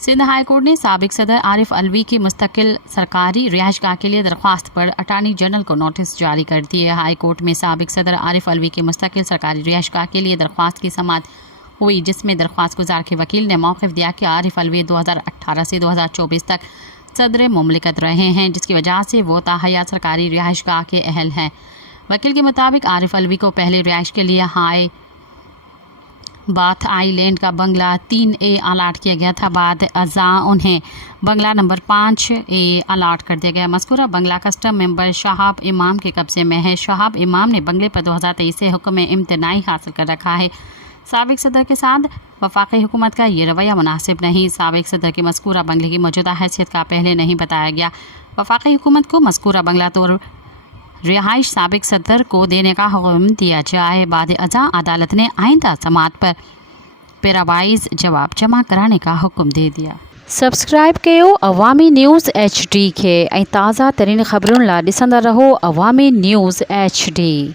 Sindh high court ने साबिक सदर आरिफ अलवी की मुस्तकिल सरकारी रिहाइशगाह के लिए दरख्वास्त पर अटॉर्नी जनरल को नोटिस जारी कर दिए। हाई कोर्ट में साबिक सदर आरिफ अलवी की मुस्तकिल सरकारी रिहाइशगाह के लिए दरख्वास्त की समाअत हुई, जिसमें दरख्वास्त गुजार के वकील ने मौक़िफ़ दिया कि आरिफ अलवी 2018 से 2024 तक सदर मुमलिकत रहे हैं, जिसकी वजह से वो ताहयात सरकारी रिहाइशगाह के अहल हैं। वकील के मुताबिक आरिफ अलवी को पहले रिहाइश के लिए हाई बाथ आइलैंड का बंगला 3A अलाट किया गया था। बाद अज़ा उन्हें बंगला नंबर 5A अलाट कर दिया गया। मज़कूरा बंगला कस्टम मेंबर शहाब इमाम के कब्ज़े में है। शहाब इमाम ने बंगले पर 2023 से हुक्म इम्तनाई हासिल कर रखा है। साबिक सदर के साथ वफाकी हुकूमत का ये रवैया मुनासिब नहीं। साबिक सदर की मज़कूरा बंगले की मौजूदा हैसियत का पहले नहीं बताया गया। वफाकी हुकूमत को मज़कूरा बंगला तौर रिहाइश साबिक सदर को देने का हुक्म दिया जाए। बाद अज़ा अदालत ने आइंदा समाअत पर पैरावाइज जवाब जमा कराने का हुक्म दे दिया। सब्सक्राइब कयो अवामी न्यूज़ HD खे ऐं ताज़ा तरीन ख़बरुनि लाइ ॾिसंदा रहो अवामी न्यूज़ HD।